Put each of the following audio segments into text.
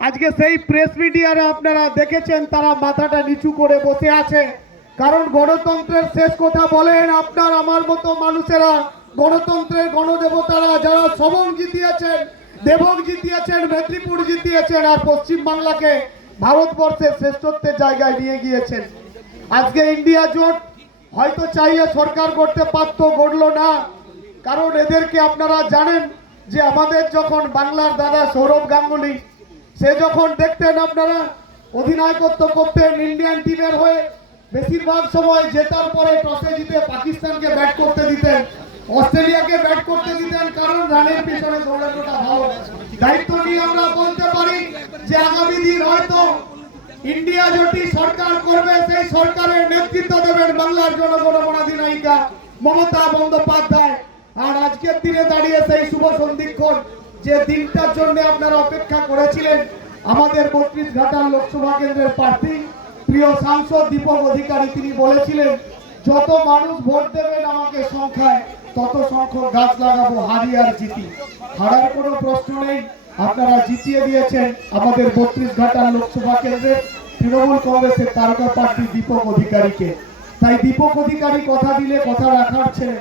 আজকে সেই প্রেস মিডিয়ারে আপনারা দেখেছেন তারা মাথাটা নিচু করে বসে আছে, কারণ গণতন্ত্রের শেষ কথা বলেন আপনার আমার মতো মানুষেরা। গণতন্ত্রের গণদেবতারা যারা সবং জিতিয়েছেন, দেবং জিতিয়েছেন, মেদিনীপুর জিতিয়েছেন আর পশ্চিমবাংলাকে ভারতবর্ষের শ্রেষ্ঠত্বের জায়গায় নিয়ে গিয়েছেন। আজকে ইন্ডিয়া জোট হয়তো চাইলে সরকার করতে পারত, গড়ল না, কারণ এদেরকে আপনারা জানেন যে আমাদের যখন বাংলার দাদা সৌরভ গাঙ্গুলি সে যখন দেখতেন আপনারা অধিনায়কত্ব করতেন ইন্ডিয়ান টিমের হয়ে, বেশিরভাগ সময় জেতার পরে টসে জিতে পাকিস্তানকে ব্যাট করতে দিতেন, অস্ট্রেলিয়াকে ব্যাট করতে দিতেন, কারণ রানের পিছনে দৌড়ানোটা ভালো। দায়িত্ব নিয়ে আমরা বলতে পারি যে আগামী দিন হয়তো ইন্ডিয়া জোটই সরকার করবে, সেই সরকারের নেতৃত্ব দেবেন বাংলার জনগণ অধিনায়িকা মমতা বন্দ্যোপাধ্যায়। আর আজকের দিনে দাঁড়িয়ে সেই শুভ সন্ধিক্ষণ যে দিনটার জন্য আপনারা অপেক্ষা করেছিলেন, আমাদের 32 ঘাটাল লোকসভা কেন্দ্রের প্রার্থী প্রিয় সাংসদ দীপক অধিকারী তিনি বলেছিলেন যত মানুষ ভোট দেবেন আমাকে সংখ্যায় তত সংখ্যক গাছ লাগাবো, হারি আর জিতি। হারার কোনো প্রশ্ন নেই, আপনারা জিতিয়ে দিয়েছেন আমাদের 32 ঘাটাল লোকসভা কেন্দ্রের তৃণমূল কংগ্রেসের তারকা প্রার্থী দীপক অধিকারীকে। তাই দীপক অধিকারী কথা দিলে কথা রাখার ছেলে।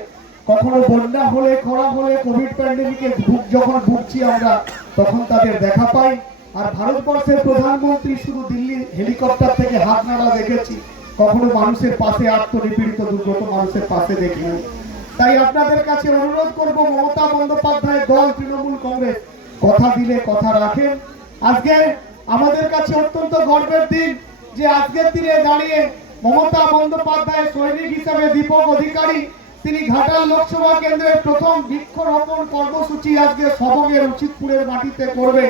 কখনো বন্যা হলে, খরা হলে, কোভিড প্যান্ডেমিকে যখন ভুগছি আমরা তখন তাদের দেখা পাই। আর ভারতবর্ষের প্রধানমন্ত্রী শুধু দিল্লি হেলিকপ্টার থেকে হাত নাড়া দেখেছি, কখনো মানুষের পাশে, আত্মনিপীড়িত দুর্গত মানুষের পাশে দেখিনি। তাই আপনাদের কাছে অনুরোধ করব, মমতা বন্দ্যোপাধ্যায় দল তৃণমূল কংগ্রেস কথা দিলে কথা রাখেন। আজকে আমাদের কাছে অত্যন্ত গর্বের দিন যে আজকের দিনে দাঁড়িয়ে মমতা বন্দ্যোপাধ্যায় সৈনিক হিসেবে দীপক অধিকারী তিনি ঘাটাল লোকসভা কেন্দ্রের প্রথম বৃক্ষরোপণ কর্মসূচি আজকে সবংয়ের উচিতপুরের মাটিতে করবে।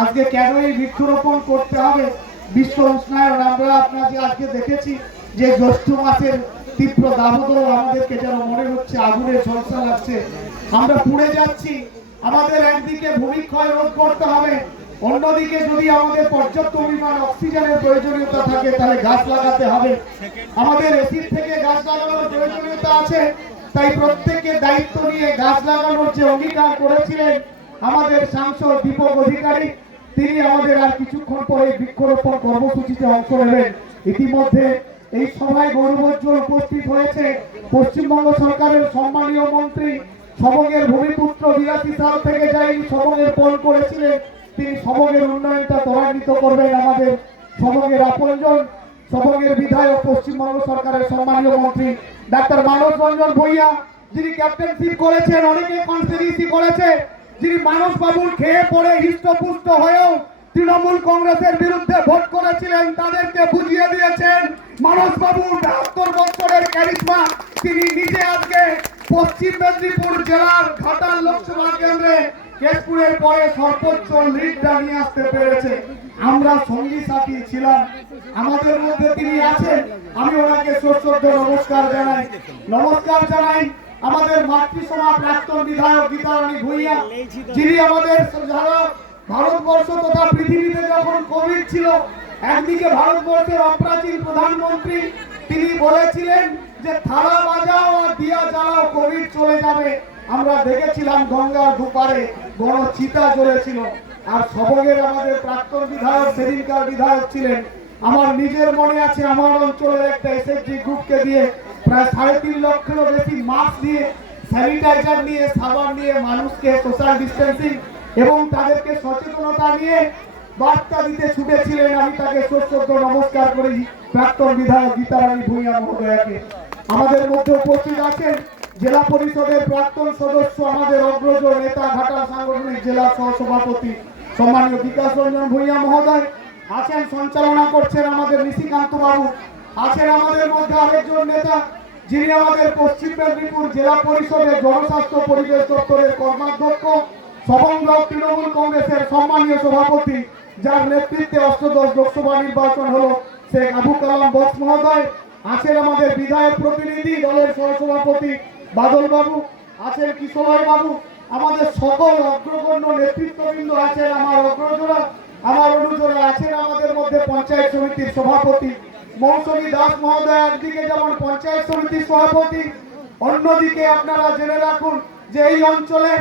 আজকে কেন এই বৃক্ষরোপণ করতে হবে? বিশ্ব উষ্ণায়ন আমরা আপনাকে আজকে দেখেছি যে জ্যৈষ্ঠ মাসের তীব্র দাবদাহ আমাদেরকে যেন মনে হচ্ছে আগুনের ঝলসা লাগছে, আমরা পুড়ে যাচ্ছি। আমাদের একদিকে ভূমিক্ষয় রোধ করতে হবে, অন্যদিকে যদি আমাদের পর্যাপ্ত পরিমাণ অক্সিজেনের প্রয়োজনীয়তা থাকে তাহলে গাছ লাগাতে হবে। আমাদের এসিড থেকে গাছ লাগানোর প্রয়োজনীয়তা আছে, তাই প্রত্যেককে দায়িত্ব নিয়ে গাছ লাগানোর যে অঙ্গীকার করেছিলেন আমাদের সাংসদ দীপক অধিকারী, তিনি আমাদের আর কিছুক্ষণ পরে বৃক্ষরোপণ কর্মসূচিতে অংশ নেবেন। ইতিমধ্যে এই সভায় গৌরবোজ্জ্বল উপস্থিত হয়েছে পশ্চিমবঙ্গ সরকারের সম্মানীয় মন্ত্রী, সবংয়ের ভূমিপুত্র, 82 সাল থেকে যাই সবংয়ের পণ করেছিলেন, তিনি সবংয়ের উন্নয়নটা ত্বরান্বিত করবেন। আমাদের সবংয়ের আপনজন, সবংয়ের বিধায়ক, পশ্চিমবঙ্গ সরকারের সম্মানীয় মন্ত্রী ডাক্তার মানস রঞ্জন ভূঁইয়া, যিনি ক্যাপ্টেনশিপ করেছেন, অনেকে কনস্টিটিউন্সি করেছে, যিনি মানস বাবুর খেয়ে পড়ে হৃষ্টপুষ্ট হয়েও তৃণমূল কংগ্রেসের বিরুদ্ধে ভোট করেছিলেন, তাদেরকে বুঝিয়ে দিয়েছেন মানস বাবুর 72 বছরের ক্যারিশমা। তিনি নিজে আজকে পশ্চিম মেদিনীপুর জেলার ঘাটাল লোকসভা কেন্দ্রে কেশপুরের পরে সর্বোচ্চ লিডটা নিয়ে আসতে পেরেছে। আমরা সঙ্গী সাথী ছিলাম, আমাদের মধ্যে তিনি আছেন, আমি ওনাকে সশ্রদ্ধ নমস্কার জানাই। আমাদের মাতৃসভা প্রাক্তন বিধায়ক গীতারানী ভূঁইয়া, যিনি আমাদের সারা ভারতবর্ষ তথা পৃথিবীতে যখন কোভিড ছিল, একদিকে ভারতবর্ষের অপ্রাচীন প্রধানমন্ত্রী তিনি বলেছিলেন যে থালা বাজাও আর দিয়া জ্বালাও, কোভিড চলে যাবে। আমরা দেখেছিলাম গঙ্গার দুপারে বড় চিতা জ্বলেছিল। আর সবংয়ের আমাদের প্রাক্তন বিধায়ক সেদিনকার বিধায়ক ছিলেন, আমার নিজের মনে আছে, আমার অঞ্চলের একটা এসএসজি গ্রুপকে দিয়ে প্রায় 3.5 লক্ষেরও বেশি মাস্ক দিয়ে, স্যানিটাইজার নিয়ে, সাবান নিয়ে মানুষকে সোশ্যাল ডিস্টেন্সিং এবং তাদেরকে সচেতনতা নিয়ে বার্তা দিতে ছুটেছিলেন। আমি তাকে সশ্রদ্ধ নমস্কার করি প্রাক্তন বিধায়ক গীতারানী ভূঁইয়া মহোদয়াকে। আমাদের মধ্যে উপস্থিত আছেন জেলা পরিষদের প্রাক্তন সদস্য, আমাদের অগ্রজ নেতা, ঘাটাল সাংগঠনিক জেলা সহসভাপতি সম্মানীয় বিকাশ রঞ্জন ভূঁইয়া মহোদয় আছেন, সঞ্চালনা করছেন আমাদের নিশিকান্ত বাবু। আছেন আমাদের মধ্যে আরেকজন নেতা, যিনি আমাদের পশ্চিম মেদিনীপুর জেলা পরিষদের জনস্বাস্থ্য পরিবেশ দপ্তরের কর্মাধ্যক্ষ, সবং ব্লক তৃণমূল কংগ্রেসের সম্মানীয় সভাপতি, যার নেতৃত্বে অষ্টদশ লোকসভা নির্বাচন হলো, শেখ আবু কালাম বক্স মহোদয়। আছেন আমাদের বিধায়ক প্রতিনিধি দলের সহসভাপতি বাদল বাবু, আছেন কিশোর বাবু, আমাদের সকল অগ্রগণ্য নেতৃত্ববৃন্দ আছেন, আমার অগ্রজরা, আমার অনুজরা আছেন। আমাদের মধ্যে পঞ্চায়েত সমিতির সভাপতি মৌসুমী দাস মহোদয় একদিকে যেমন পঞ্চায়েত সমিতির সভাপতি, অন্যদিকে আপনারা জেনে রাখুন যে এই অঞ্চলের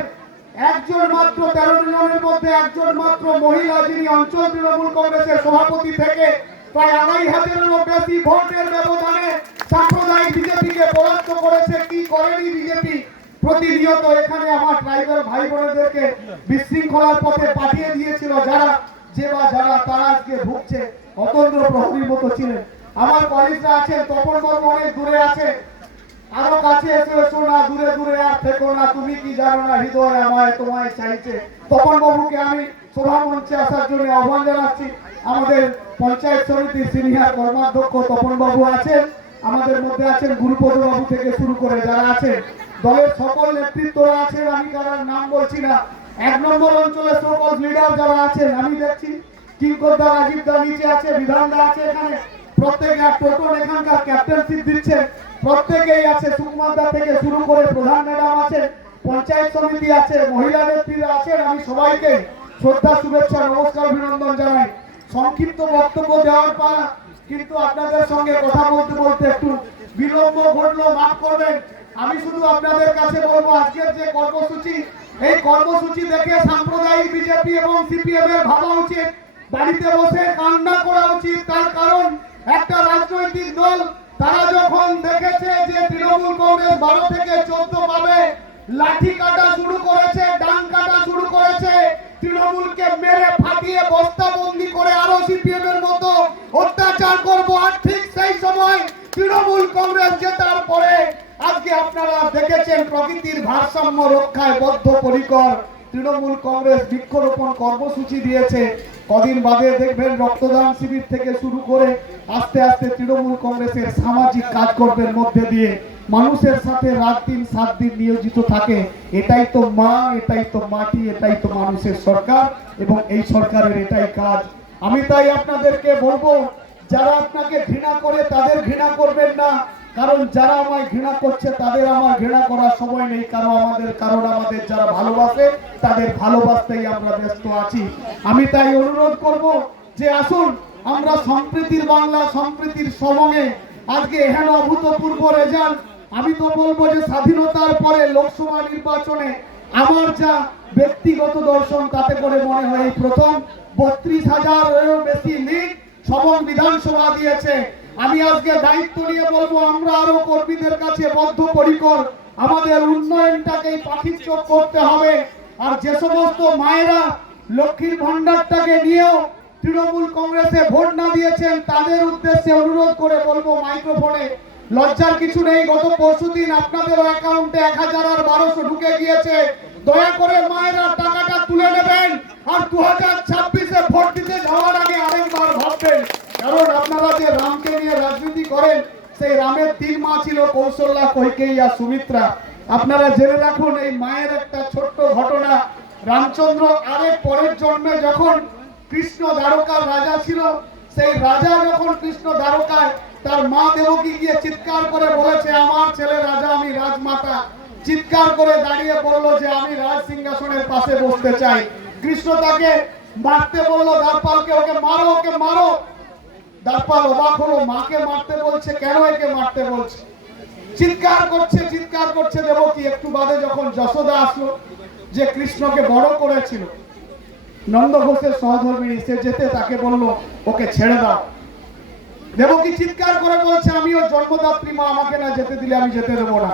একজন মাত্র 13 জনের মধ্যে একজন মাত্র মহিলা, যিনি অঞ্চল তৃণমূল কংগ্রেসের সভাপতি থেকে প্রায় 2500-এরও বেশি ভোটের ব্যবধানে সাম্প্রদায়িক বিজেপিকে পরাস্ত করেছে। কি করেনি বিজেপি? প্রতিনিয়ত এখানে আমার ট্রাইবাল ভাই বোনেদেরকে বিশৃঙ্খলার পথে পাঠিয়ে দিয়েছিল। যারা তারা আজকে ভুগছে। অতন্ত্র প্রহরীর মতো ছিলেন। আমার কলিগরা আছেন, তপন বাবু অনেক দূরে আছে, আরো কাছে এসে এসো না, দূরে দূরে আর থেকো না, তুমি কি জানো না হৃদয় আমায় তোমায় চাইছে। তপন বাবুকে আমি সভা মঞ্চে আসার জন্য আহ্বান জানাচ্ছি। আমাদের পঞ্চায়েত সমিতির সিনিয়র কর্মাধ্যক্ষ তপন বাবু আছেন, আমাদের মধ্যে আছেন গুরুপদ বাবু থেকে শুরু করে যারা আছেন, দলের সকল নেতৃত্বরা আছেন। আমি কারোর নাম বলছি না। 1 নম্বর অঞ্চলের সকল লিডার যারা আছেন, আমি দেখছি কিঙ্কর দা, রাজীব দা নিচে আছে, বিধান দা আছে এখানে, প্রত্যেকে এক টোটো এখানকার ক্যাপ্টেনশিপ দিচ্ছে, প্রত্যেকেই আছে। সুকুমার দা থেকে শুরু করে প্রধান ম্যাডাম আছে, পঞ্চায়েত সমিতি আছে, মহিলা নেত্রীরা আছেন। আমি সবাইকে শ্রদ্ধা, শুভেচ্ছা, নমস্কার, অভিনন্দন জানাই। সংক্ষিপ্ত বক্তব্য দেওয়ার পালা, কিন্তু আপনাদের সঙ্গে কথা বলতে বলতে একটু বিলম্ব ঘটলো, মাফ করবেন। আমি শুধু আপনাদের কাছে বলবো, আজকের যে কর্মসূচি, এই কর্মসূচি দেখে সাম্প্রদায়িক বিজেপি এবং সিপিএম এর ভাবা উচিত, বাড়িতে বসে কান্না করা উচিত। তার কারণ একটা রাজনৈতিক দল তারা যখন দেখেছে যে তৃণমূল কংগ্রেস 12 থেকে 14 ভাবে লাঠি কাটা শুরু করেছে, ডান কাটা শুরু করেছে, তৃণমূলকে মেরে ফাটিয়ে বস্তাবন্দি করে আরো সিপিএম এর মতো অত্যাচার করবো, আর ঠিক সেই সময় তৃণমূল কংগ্রেস জেতার পরে আজকে আপনারা দেখেছেন প্রকৃতির ভারসাম্য রক্ষায় বদ্ধপরিকর তৃণমূল কংগ্রেস বৃক্ষরোপণ কর্মসূচি দিয়েছে। কদিন বাদে দেখবেন রক্তদান শিবির থেকে শুরু করে আস্তে আস্তে তৃণমূল কংগ্রেসের সামাজিক কাজকর্মের মধ্যে দিয়ে মানুষের সাথে রাত দিন 7 দিন নিয়োজিত থাকে। এটাই তো মা, এটাই তো মাটি, এটাই তো মানুষের সরকার, এবং এই সরকারের এটাই কাজ। আমি তাই আপনাদেরকে বলবো, যারা আপনাকে ঘৃণা করে তাদের ঘৃণা করবেন না, কারণ যারা আমায় ঘৃণা করছে তাদের আমার ঘৃণা করার সময় নেই। কারণ আমাদের যারা ভালোবাসে তাদের ভালোবাসতেই আমরা ব্যস্ত আছি। আমি তাই অনুরোধ করব যে আসুন আমরা সম্প্রীতির বাংলা, সম্প্রীতির সময়ে আজকে এহেন অভূতপূর্ব রেজাল্ট। আমি তো বলবো যে স্বাধীনতার পরে লোকসভা নির্বাচনে আমার যা ব্যক্তিগত দর্শন, তাতে করে মনে হয় প্রথম 32,000-এরও বেশি লিড সবং বিধানসভা দিয়েছে। আমি আজকে দায়িত্ব নিয়ে বলবো, আমরা আরো কর্মীদের কাছে বদ্ধপরিকর, আমাদের উন্নয়নটাকে পাখির চোখ করতে হবে। আর যে সমস্ত মায়েরা লক্ষ্মীর ভান্ডারটাকে নিয়েও তৃণমূল কংগ্রেসে ভোট না দিয়েছেন, তাদের উদ্দেশ্যে অনুরোধ করে বলবো মাইক্রোফোনে, লজ্জার কিছু নেই। গত পরশুদিন আপনাদের অ্যাকাউন্টে 1000 আর 1200 ঢুকে গিয়েছে। দয়া করে মায়েরা টাকাটা তুলে নেবেন, আর 2026-এ ভোট দিতে যাওয়ার আগে আরেকবার ভাববেন। কারণ আপনারা যে রামকে নিয়ে রাজনীতি করেন, সেই রামের 3 মা ছিল, কৌশল্যা, কৈকেয়ী আর সুমিত্রা। আপনারা জেনে রাখুন, এই মায়ের একটা ছোট্ট ঘটনা। রামচন্দ্র আরেক পরের জন্মে যখন কৃষ্ণ দ্বারকার রাজা ছিল, সেই রাজা যখন কৃষ্ণ দ্বারকায়, তার মা দেবকী গিয়ে চিৎকার করে বলেছে, আমার ছেলে রাজা, আমি রাজমাতা। চিৎকার করে দাঁড়িয়ে বললো যে আমি রাজ সিংহাসনের পাশে বসতে চাই। কৃষ্ণ তাকে মারতে বললো দ্বারপালকে, ওকে মারো, ওকে মারো। দ্বারপাল অবাক হলো, মাকে মারতে বলছে, কেন একে মারতে বলছে? চিৎকার করছে দেবকী। একটু বাদে যখন যশোদা আসলো, যে কৃষ্ণকে বড় করেছিল, নন্দ ঘোষের সহধর্মিণী, সে যেতে তাকে বললো ওকে ছেড়ে দাও। দেবকী চিৎকার করে বলছে, আমি ওর জন্মদাত্রী মা, আমাকে না যেতে দিলে আমি যেতে দেবো না।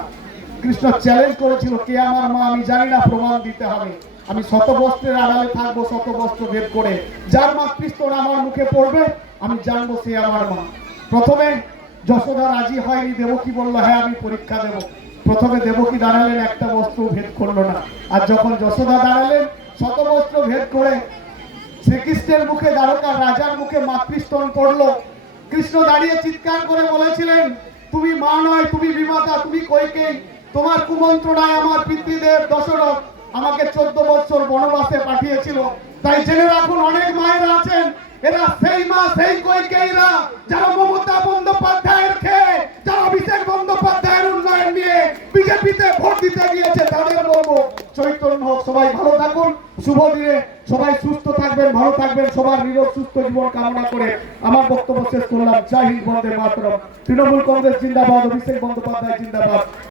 কৃষ্ণ চ্যালেঞ্জ করেছিল, কে আমার মা আমি জানি না, প্রমাণ দিতে হবে। আমি শতবস্ত্রের আড়ালে থাকবো, শতবস্ত্র ভেদ করে, যার মাতৃস্তর আমার মুখে পড়বে আমি জানবো সে আমার মা। প্রথমে যশোদা রাজি হয়নি, দেবকী বলল হ্যাঁ আমি পরীক্ষা দেব। প্রথমে দেবকী দাঁড়ালেন, একটা বস্ত্র ভেদ করলো না। আর যখন যশোদা দাঁড়ালেন, শতবস্ত্র ভেদ করে শ্রীকৃষ্ণের মুখে, দ্বারকার রাজার মুখে মাতৃস্তন পড়লো। কৃষ্ণ দাঁড়িয়ে চিৎকার করে বলেছিলেন, তুমি মা নয়, তুমি বিমাতা, তুমি কৈকেয়ী। তোমার কুমন্ত্রণায় আমার পিতৃদেব দশরথ আমাকে 14 বছর বনবাসে পাঠিয়েছিল। তাই জেনে রাখুন, অনেক মায়েরা আছেন, এরা সেই মা, সেই কৈকেয়ীরা যারা মমতা বন্দ্যোপাধ্যায়ের খেয়ে, যারা অভিষেক বন্দ্যোপাধ্যায়ের উন্নয়ন নিয়ে বিজেপিতে ভোট দিতে গিয়েছে, তাদের বলবো চৈতন্য হোক। সবাই ভালো থাকুন, শুভ দিনে সবাই সুস্থ থাকবেন, ভালো থাকবেন, সবার নিরোগ সুস্থ জীবন কামনা করে আমার বক্তব্য শেষ করলাম। জয় হিন্দ, বন্দে মাতরম। তৃণমূল কংগ্রেস জিন্দাবাদ, অভিষেক বন্দ্যোপাধ্যায় জিন্দাবাদ।